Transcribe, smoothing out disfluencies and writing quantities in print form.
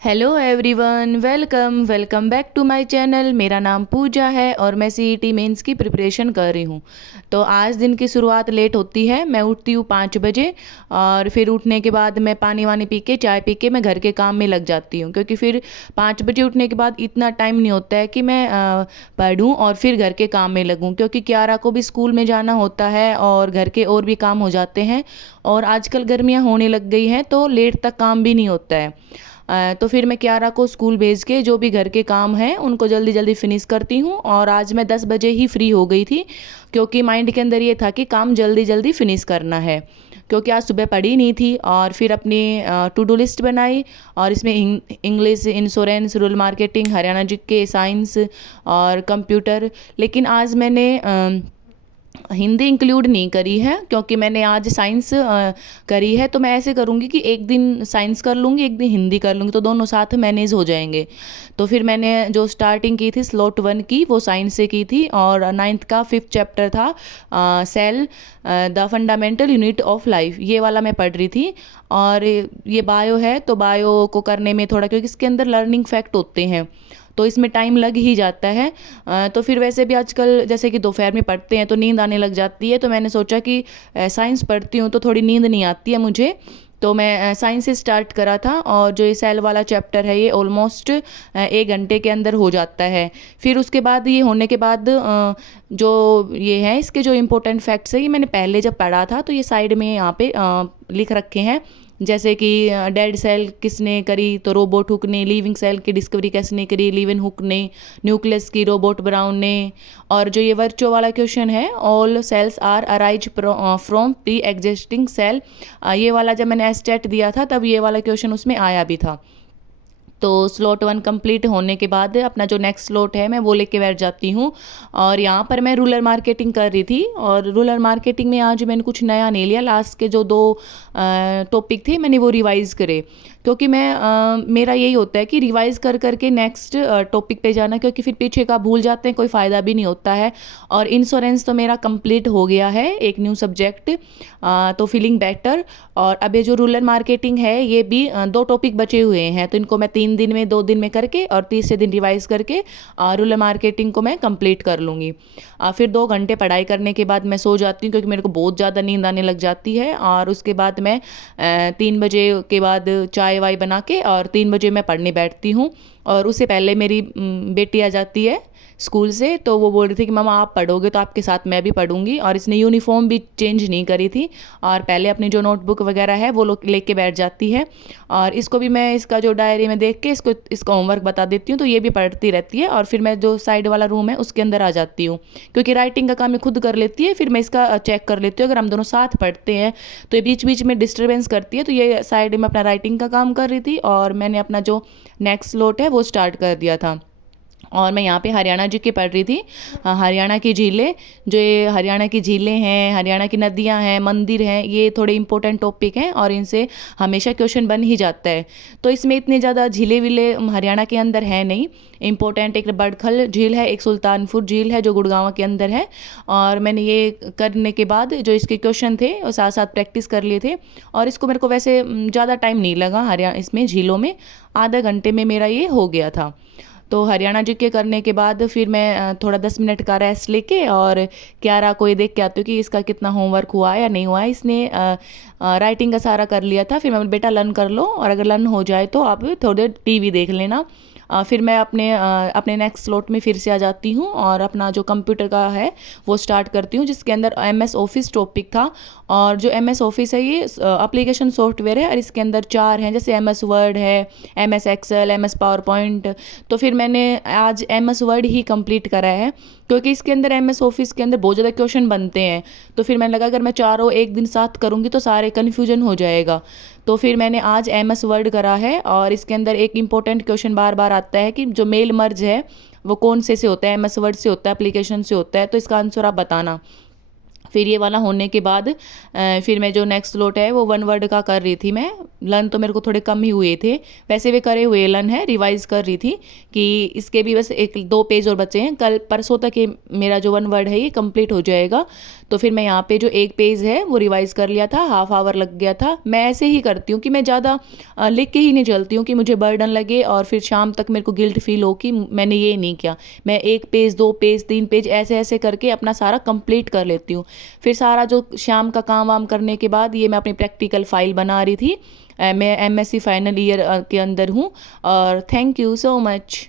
Hello everyone, welcome welcome back to my channel. मेरा नाम पूजा है और मैं सीईटी मेंस की प्रिपरेशन कर रही हूँ। तो आज दिन की शुरुआत लेट होती है। मैं उठती हूँ 5 बजे और फिर उठने के बाद मैं पानी वानी पी के चाय पी के मैं घर के काम में लग जाती हूँ, क्योंकि फिर 5 बजे उठने के बाद इतना टाइम नहीं होता है कि मैं पढ़ूँ और फिर घर के काम में लगूँ, क्योंकि क्यारा को भी स्कूल में जाना होता है और घर के और भी काम हो जाते हैं। और आजकल गर्मियाँ होने लग गई हैं तो लेट तक काम भी नहीं होता है। तो फिर मैं क्यारा को स्कूल भेज के जो भी घर के काम हैं उनको जल्दी जल्दी फिनिश करती हूँ। और आज मैं 10 बजे ही फ्री हो गई थी, क्योंकि माइंड के अंदर ये था कि काम जल्दी जल्दी फिनिश करना है, क्योंकि आज सुबह पढ़ी नहीं थी। और फिर अपनी टू डू लिस्ट बनाई और इसमें English, insurance, rural marketing, Haryana GK, science और कंप्यूटर। लेकिन आज मैंने हिंदी इंक्लूड नहीं करी है, क्योंकि मैंने आज साइंस करी है। तो मैं ऐसे करूँगी कि एक दिन साइंस कर लूँगी, एक दिन हिंदी कर लूँगी, तो दोनों साथ मैनेज हो जाएंगे। तो फिर मैंने जो स्टार्टिंग की थी स्लॉट 1 की, वो साइंस से की थी। और 9th का 5th चैप्टर था cell the fundamental unit of life, ये वाला मैं पढ़ रही थी। और ये बायो है, तो बायो को करने में थोड़ा, क्योंकि इसके अंदर लर्निंग फैक्ट होते हैं तो इसमें टाइम लग ही जाता है। तो फिर वैसे भी आजकल जैसे कि दोपहर में पढ़ते हैं तो नींद आने लग जाती है, तो मैंने सोचा कि साइंस पढ़ती हूँ तो थोड़ी नींद नहीं आती है मुझे। तो मैं साइंस से स्टार्ट करा था। और जो ये सेल वाला चैप्टर है ये ऑलमोस्ट 1 घंटे के अंदर हो जाता है। फिर उसके बाद ये होने के बाद जो ये है इसके जो इम्पोर्टेंट फैक्ट्स है, ये मैंने पहले जब पढ़ा था तो ये साइड में यहाँ पे लिख रखे हैं। जैसे कि डेड सेल किसने करी, तो रोबोट हुक ने। लिविंग सेल की डिस्कवरी किसने करी, लिविन हुक ने। न्यूक्लियस की रोबोट ब्राउन ने। और जो ये वर्चो वाला क्वेश्चन है, all cells are arise from pre existing cell, ये वाला जब मैंने एस्टेट दिया था तब ये वाला क्वेश्चन उसमें आया भी था। तो स्लॉट 1 कंप्लीट होने के बाद अपना जो नेक्स्ट स्लॉट है मैं वो लेके बैठ जाती हूँ। और यहाँ पर मैं रूरल मार्केटिंग कर रही थी। और रूरल मार्केटिंग में आज मैंने कुछ नया नहीं लिया, लास्ट के जो 2 टॉपिक थे मैंने वो रिवाइज़ करे, क्योंकि मेरा यही होता है कि रिवाइज़ कर करके नेक्स्ट टॉपिक पे जाना, क्योंकि फिर पीछे का भूल जाते हैं, कोई फ़ायदा भी नहीं होता है। और इंश्योरेंस तो मेरा कंप्लीट हो गया है, एक न्यू सब्जेक्ट, तो फीलिंग बेटर। और अब ये जो रूरल मार्केटिंग है ये भी 2 टॉपिक बचे हुए हैं, तो इनको मैं 3 दिन में 2 दिन में करके और तीसरे दिन रिवाइज़ करके रूरल मार्केटिंग को मैं कंप्लीट कर लूँगी। फिर 2 घंटे पढ़ाई करने के बाद मैं सो जाती हूँ, क्योंकि मेरे को बहुत ज़्यादा नींद आने लग जाती है। और उसके बाद मैं 3 बजे के बाद चाय वाय बना के और 3 बजे मैं पढ़ने बैठती हूँ। और उससे पहले मेरी बेटी आ जाती है स्कूल से, तो वो बोल रही थी कि मामा आप पढ़ोगे तो आपके साथ मैं भी पढ़ूंगी। और इसने यूनिफॉर्म भी चेंज नहीं करी थी, और पहले अपनी जो नोटबुक वगैरह है वो लोग लेके बैठ जाती है। और इसको भी मैं इसका जो डायरी में देख के इसका होमवर्क बता देती हूँ, तो ये भी पढ़ती रहती है। और फिर मैं जो साइड वाला रूम है उसके अंदर आ जाती हूँ, क्योंकि राइटिंग का काम ये खुद कर लेती है। फिर मैं इसका चेक कर लेती हूँ, अगर हम दोनों साथ पढ़ते हैं तो ये बीच बीच में डिस्टर्बेंस करती है। तो ये साइड में अपना राइटिंग का काम कर रही थी और मैंने अपना जो नेक्स्ट स्लॉट है वो स्टार्ट कर दिया था। और मैं यहाँ पे हरियाणा जी की पढ़ रही थी। हरियाणा की झीलें, जो ये हरियाणा की झीलें हैं, हरियाणा की नदियाँ हैं, मंदिर हैं, ये थोड़े इंपॉर्टेंट टॉपिक हैं और इनसे हमेशा क्वेश्चन बन ही जाता है। तो इसमें इतने ज़्यादा झीलें विले हरियाणा के अंदर है नहीं। इंपॉर्टेंट एक बड़खल झील है, एक सुल्तानपुर झील है जो गुड़गांव के अंदर है। और मैंने ये करने के बाद जो इसके क्वेश्चन थे वो साथ साथ प्रैक्टिस कर लिए थे। और इसको मेरे को वैसे ज़्यादा टाइम नहीं लगा, हरियाणा इसमें झीलों में आधा घंटे में मेरा ये हो गया था। तो हरियाणा जी के करने के बाद फिर मैं थोड़ा 10 मिनट का रेस्ट लेके और क्यारा को ये देख के आती हूँ कि इसका कितना होमवर्क हुआ है या नहीं हुआ है। इसने राइटिंग का सारा कर लिया था। फिर मैं बोली, बेटा लर्न कर लो, और अगर लर्न हो जाए तो आप थोड़ी देर टीवी देख लेना। फिर मैं अपने नेक्स्ट स्लॉट में फिर से आ जाती हूँ और अपना जो कंप्यूटर का है वो स्टार्ट करती हूँ, जिसके अंदर MS ऑफिस टॉपिक था। और जो MS ऑफिस है ये एप्लीकेशन सॉफ्टवेयर है, और इसके अंदर 4 हैं, जैसे MS वर्ड है, MS Excel, MS PowerPoint. तो फिर मैंने आज MS वर्ड ही कंप्लीट करा है, क्योंकि इसके अंदर MS ऑफिस के अंदर बहुत ज़्यादा क्वेश्चन बनते हैं। तो फिर मैंने लगा अगर मैं चारों एक दिन साथ करूँगी तो सारे कन्फ्यूजन हो जाएगा। तो फिर मैंने आज MS वर्ड करा है। और इसके अंदर एक इंपॉर्टेंट क्वेश्चन बार बार आता है कि जो मेल मर्ज है वो कौन से होता है, MS वर्ड से होता है, एप्लीकेशन से होता है, तो इसका आंसर आप बताना। फिर ये वाला होने के बाद फिर मैं जो नेक्स्ट स्लॉट है वो 1 वर्ड का कर रही थी मैं, लर्न तो मेरे को थोड़े कम ही हुए थे, वैसे भी करे हुए लर्न है, रिवाइज़ कर रही थी कि इसके भी बस 1-2 पेज और बचे हैं, कल परसों तक ये मेरा जो 1 वर्ड है ये कंप्लीट हो जाएगा। तो फिर मैं यहाँ पे जो 1 पेज है वो रिवाइज़ कर लिया था, हाफ आवर लग गया था। मैं ऐसे ही करती हूँ कि मैं ज़्यादा लिख के ही नहीं चलती हूँ कि मुझे बर्डन लगे और फिर शाम तक मेरे को गिल्ट फील हो कि मैंने ये नहीं किया। मैं 1 पेज, 2 पेज, 3 पेज ऐसे ऐसे करके अपना सारा कंप्लीट कर लेती हूँ। फिर सारा जो शाम का काम वाम करने के बाद ये मैं अपनी प्रैक्टिकल फाइल बना रही थी। मैं एमएससी फाइनल ईयर के अंदर हूँ। और थैंक यू सो मच।